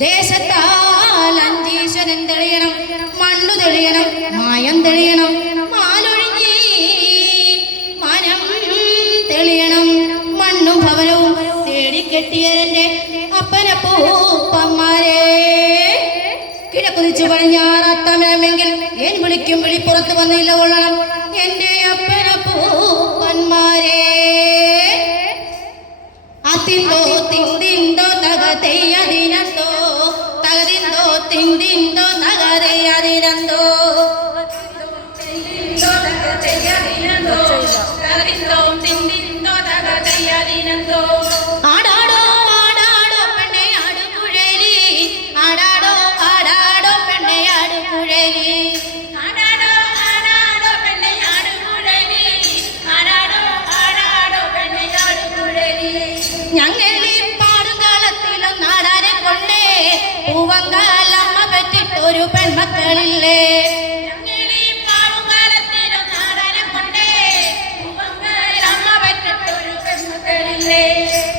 ദേശത്താൽ അഞ്ചീശ്വരൻ തെളിയണം, മണ്ണു തെളിയണം, മായം തെളിയണം, മാലൊഴിഞ്ഞി മനം തെളിയണം. മണ്ണും ഭവനവും തേടിക്കെട്ടിയവന്റെ അപ്പനപ്പൂപ്പന്മാരെ കിഴക്കുതിച്ചു പടിഞ്ഞാറത്തമെങ്കിൽ ഏൻ വിളിക്കും വിളിപ്പുറത്ത് വന്നില്ല കൊള്ളണം എന്റെ അപ്പനപ്പൂപ്പന്മാരെ. അതിന്തോ തിന്തിന്തോ തകതയ്യതിനന്തോ തകതിന്തോ തിന്തിന്തോ തകതയ്യതിനന്തോ ആടാടോ ആടാടോ പെണ്ണയാട് കുഴലി, ആടാടോ ആടാടോ പെണ്ണയാട് കുഴലി, ആടാടോ ആടാടോ പെണ്ണയാട് കുഴലി, ആടാടോ ആടാടോ പെണ്ണയാട് കുഴലി. ഞങ്ങളീ പാടുകാലത്തിലും നാടാരെ കൊണ്ടേ പൂവങ്കാലമ്മ പറ്റിട്ടൊരു പെൺമക്കളില്ലേ.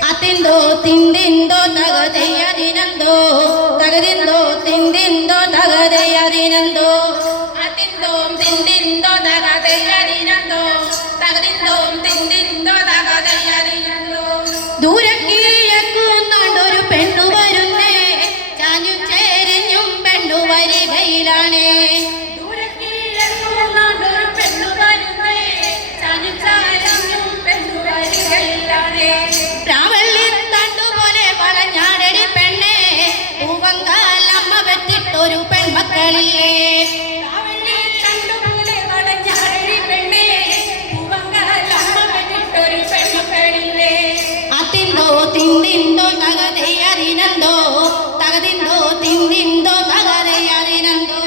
അതിന്തോ തിന്തിന്തോ തകതയ്യതിനന്തോ തകതിന്തോ തിന്തിന്തോ തകതയ്യതിനന്തോ അതിന്തോ തിന്തിന്തോ തകതയ്യതിനന്തോ തകതിന്തോ തിന്തിന്തോ തകതയ്യതിനന്തോ. ദൂരക്കിഴക്കുന്നൊരു പെണ്ണു വരുന്നേ, ചാഞ്ഞും ചേരിഞ്ഞും പെണ്ണു വരികയിലാണേ. പ്രാവള്ളിത്തണ്ടുപോലെ വളഞ്ഞാടടി പെണ്ണെ പൂവങ്കാലമ്മ പറ്റിട്ടൊരു പെൺമക്കളില്ലേ. അതിന്തോ തിന്തിന്തോ തകതയ്യതിനന്തോ തകതിന്തോ തിന്തിന്തോ തകതയ്യതിനന്തോ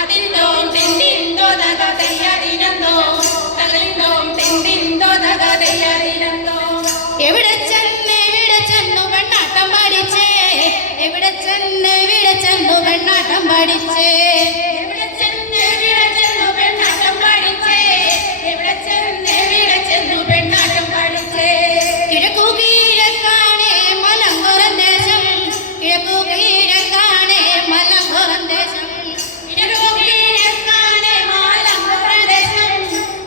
അതിന്തോ തിന്തിന്തോ തകതയ്യതിനന്തോ തകതിന്തോ തിന്തിന്തോ തകതയ്യതിനന്തോ. എവിടെ ചെന്നു പെണ്ണാട്ടം പഠിച്ചേ, എവിടെ ചെന്നു പെണ്ണാട്ടം പഠിച്ചേ, എവിടെ ചെന്നു പെണ്ണാട്ടം പഠിച്ചേ, എവിടെ ചെന്നു പെണ്ണാട്ടം പഠിച്ചേ. കിഴക്കു കീഴക്കാണേ മലങ്കുറം ദേശം, കിഴക്കു കീഴക്കാണേ മലങ്കുറം ദേശം, കിഴക്കു കീഴക്കാണേ മലങ്കുറം ദേശം,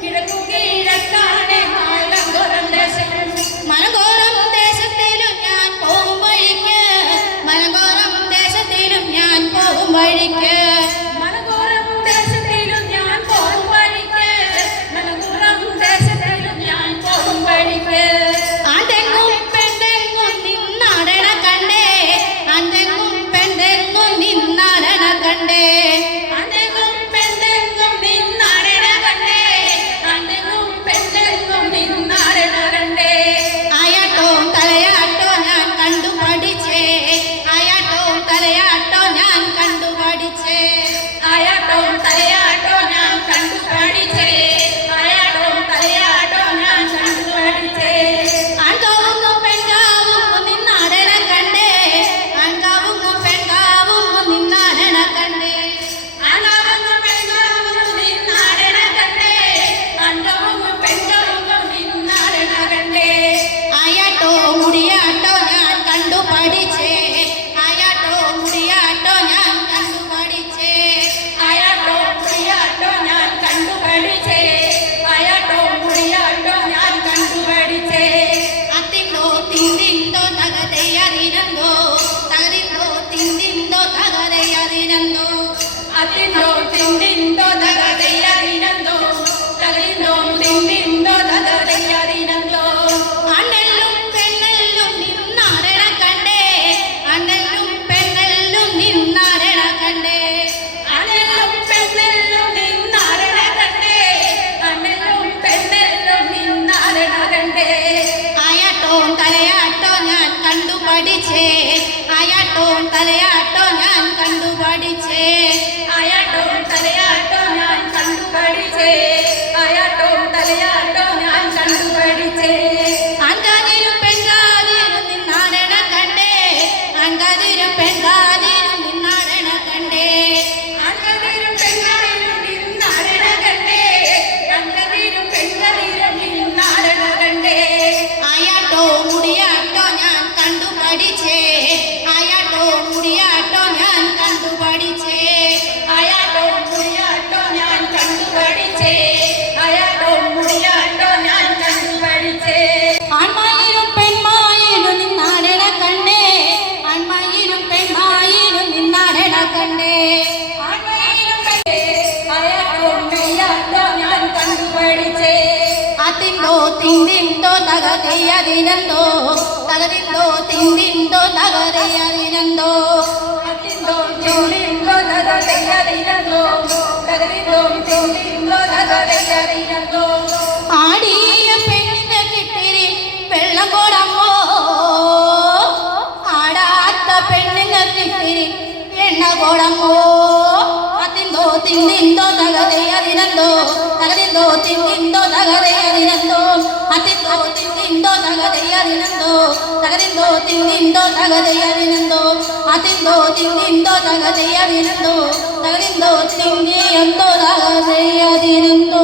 കിഴക്കു കീഴക്കാണേ മലങ്കുറം ദേശം. മലങ്കോറം ദേശത്തിലും ഞാൻ പോകും വഴിക്ക്, മലങ്കോറം ദേശത്തിലും ഞാൻ പോകും വഴിക്ക്, മലങ്കോറം ദേശത്തിലും ഞാൻ പോകും വഴിക്ക്, മലങ്കോറം ദേശത്തിലും ഞാൻ പോകും വഴിക്ക്. ആണ്ടെങ്ങും പെണ്ണെങ്ങും നിന്നാടണ കണ്ടേ, ആണ്ടെങ്ങും പെണ്ണെങ്ങും നിന്നാടണ കണ്ടേ, ആണ്ടെങ്ങും പെണ്ണെങ്ങും നിന്നാടണ കണ്ടേ, ആണ്ടെങ്ങും പെണ്ണെങ്ങും നിന്നാടണ കണ്ടേ. ആയാട്ടോ തലയാട്ടോ ഞാൻ കണ്ടു പഠിച്ചേ, ആയാട്ടോ തലയാട്ടോ ഞാൻ കണ്ടു പഠിച്ചേ, ആയാട്ടോ തലയാട്ടോ ഞാൻ കണ്ടു പഠിച്ചേ, ആയാട്ടോ തലയാട്ടോ ഞാൻ കണ്ടു പഠിച്ചേ. ആൺകാവുങ്ങും പെൺകാവുങ്ങും നിന്നാടണ കണ്ടേ, ആൺകാവുങ്ങും പെൺകാവുങ്ങും നിന്നാടണ കണ്ടേ, ആൺകാവുങ്ങും പെൺകാവുങ്ങും നിന്നാടണ കണ്ടേ, ആൺകാവുങ്ങും പെൺകാവുങ്ങും നിന്നാടണ കണ്ടേ. ആയാട്ടോ മുടിയാട്ടോ ഞാൻ കണ്ടു പഠിച്ചേ, ആയാട്ടോ മുടിയാട്ടോ ഞാൻ കണ്ടു പഠിച്ചേ, ആയാട്ടോ മുടിയാട്ടോ ഞാൻ കണ്ടു പഠിച്ചേ, ആയാട്ടോ മുടിയാട്ടോ ഞാൻ കണ്ടു പഠിച്ചേ. അതിന്തോ തിന്തിന്തോ തകതയ്യതിനന്തോ തകതിന്തോ തിന്തിന്തോ തകതയ്യതിനന്തോ അതിന്തോ തിന്തിന്തോ തകതയ്യതിനന്തോ തകതിന്തോ തിന്തിന്തോ തകതയ്യതിനന്തോ. ആണെല്ലും പെണ്ണെല്ലും നിന്നാടണ കണ്ടേ, ആണെല്ലും പെണ്ണെല്ലും നിന്നാടണ കണ്ടേ, ആണെല്ലും പെണ്ണെല്ലും നിന്നാടണ കണ്ടേ, ആണെല്ലും പെണ്ണെല്ലും നിന്നാടണ കണ്ടേ. ആയാട്ടോ തലയാട്ടോ ഞാൻ കണ്ടു പഠിച്ചേ, ആയാട്ടോ തലയാട്ടോ ഞാൻ കണ്ടു പഠിച്ചേ, ആയാട്ടോ തലയാട്ടോ ഞാൻ കണ്ടു പഠിച്ചേ, ആയാട്ടോ തലയാട്ടോ ഞാൻ കണ്ടു പഠിച്ചേ. ആൺകാതിരും പെൺകാതിരും നിന്നാടണ കണ്ടേ, ആൺകാതിരും പെൺകാതിരും നിന്നാടണ കണ്ടേ, ആൺകാതിരും പെൺകാതിരും നിന്നാടണ കണ്ടേ, ആൺകാതിരും പെൺകാതിരും നിന്നാടണ കണ്ടേ. ആയാട്ടോ മുടിയാട്ടോ ഞാൻ കണ്ടു പഠിച്ചേ, ആയാട്ടോ മുടിയാ തിന്തിന്തോ തകതയതിനന്തോ തകതിന്തോ തിന്തിന്തോ തകതയതിനന്തോ അതിന്തോ തിന്തിന്തോ തകതയതിനന്തോ തകതിന്തോ തിന്തിന്തോ തകതയതിനന്തോ ആടിയ പെണ്ണിന് കിട്ടിരി വെള്ളം കൊടമ്മോ ആടാത്ത പെണ്ണിന് കിട്ടിരി എണ്ണ കൊടമ്മോ അതിന്തോ തിന്തിന്തോ തകതയതിനന്തോ തകതിന്തോ തിന്തിന്തോ തകതയതിനന്തോ അതിന്തോ തിന്തിന്തോ തകതയതിനന്തോ തകതിന്തോ തിന്തിന്തോ തകതയതിനന്തോ അതിന്തോ തിന്തിന്തോ തകതയതിനന്തോ തകതിന്തോ തിന്തിന്തോ തകതയതിനന്തോ